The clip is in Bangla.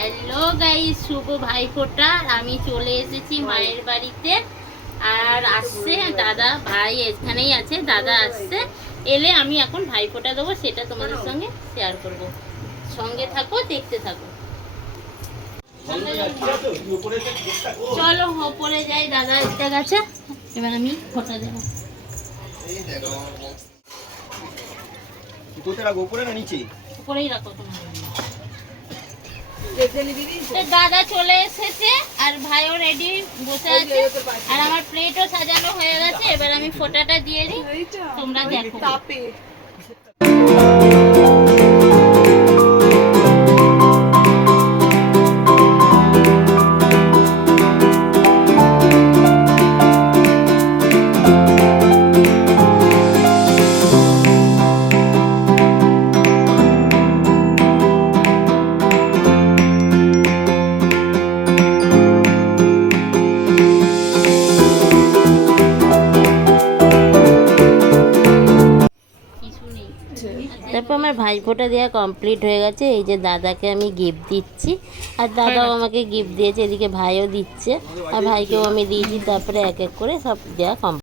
হ্যালো গাইস শুভ ভাইফোঁটা। আমি চলে এসেছি মায়ের বাড়িতে। আর আসছে দাদা ভাই এখানেই আছে দাদা আসছে। এলে আমি এখন ভাইফোঁটা দেবো সেটা তোমাদের সঙ্গে শেয়ার করব। সঙ্গে থাকো দেখতে থাকো। চলো ওপরে যাই দাদা এসে গেছে। এবার আমি ফোঁটা দেবো। কোথায় রাখব উপরে না নিচে? উপরেই রাখো তোমার দাদা চলে এসেছে আর ভাইও রেডি বসে আছে। আর আমার প্লেটও সাজানো হয়ে গেছে এবার আমি ফোটাটা দিয়ে দিই। তোমরা দেখো। তারপর আমার ভাইফোঁটা দেওয়া কমপ্লিট হয়ে গেছে। এই যে দাদাকে আমি গিফট দিচ্ছি। আর দাদাও আমাকে গিফট দিয়েছে এদিকে ভাইও দিচ্ছে। আর ভাইকেও আমি দিয়েছি তারপরে এক এক করে সব দেওয়া কমপ্লিট